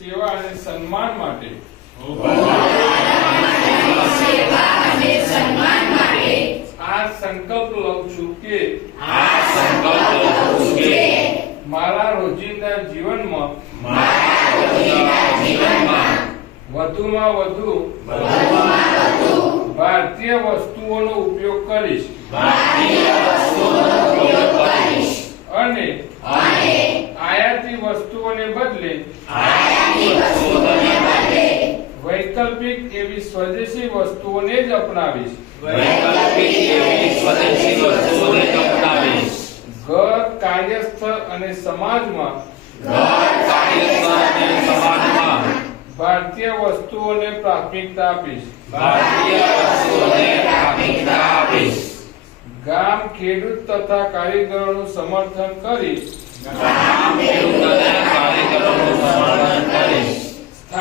સેવા અને સન્માન માટે. આ સંકલ્પ લઉં છું કે મારા રોજિંદા જીવનમાં વધુમાં વધુ વધુમાં વધુ ભારતીય વસ્તુઓનો ઉપયોગ કરીશ. ભારતીય વસ્તુઓનો વૈકલ્પિક એવી સ્વદેશી વસ્તુઓને જ અપનાવીશ. વૈકલ્પિક એવી સ્વદેશી વસ્તુઓને જ અપનાવીશ. ઘર કાર્યસ્થળ અને સમાજમાં ઘર કાર્યસ્થળ અને સમાજમાં ભારતીય વસ્તુઓને પ્રાથમિકતા આપીશ. ભારતીય વસ્તુઓને પ્રાથમિકતા આપીશ. ગામ ખેડૂત તથા કારીગરોનું સમર્થન કરી ગામ ખેડૂત તથા કારીગરોનું સમર્થન કરીશ.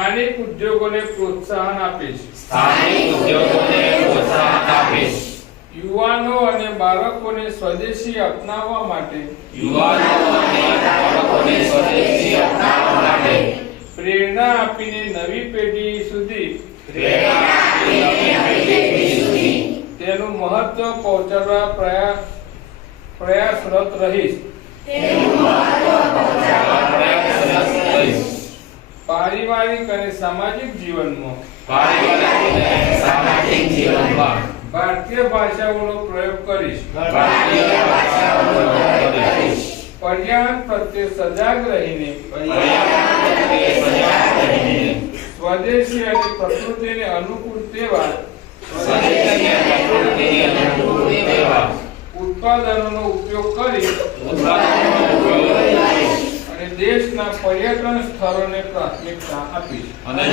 સ્થાનિક ઉદ્યોગોને પ્રોત્સાહન આપીશ. સ્થાનિક ઉદ્યોગોને પ્રોત્સાહન આપીશ. યુવાનો અને બાળકોને સ્વદેશી અપનાવવા માટે. યુવાનો અને બાળકોને સ્વદેશી અપનાવવા માટે. પ્રેરણા આપીને નવી પેઢી સુધી. પ્રેરણા આપીને નવી પેઢી સુધી. તેનું મહત્વ પહોંચાડવા પ્રયાસ પ્રયાસરત રહીશ. પ્રયાસરત રહીશ. પારિવારિક અને સામાજિક જીવનમાં પારિવારિક અને સામાજિક જીવનમાં ભારતીય ભાષાઓનો પ્રયોગ કરીશ ભારતીય ભાષાઓનો ઉપયોગ કરીશ. પર્યાવરણ પ્રત્યે સજાગ રહીને પર્યાવરણ પ્રત્યે સજાગ રહીને સ્વદેશી અને પ્રકૃતિને અનુકૂળ તેવા સ્વદેશી અને પ્રકૃતિને અનુકૂળ એવા ઉત્પાદનોનો ઉપયોગ કરી ઉત્પાદનોનો ઉપયોગ કરીશ. અને દેશના પર્યટન સ્થળોને પ્રાથમિકતા આપી અને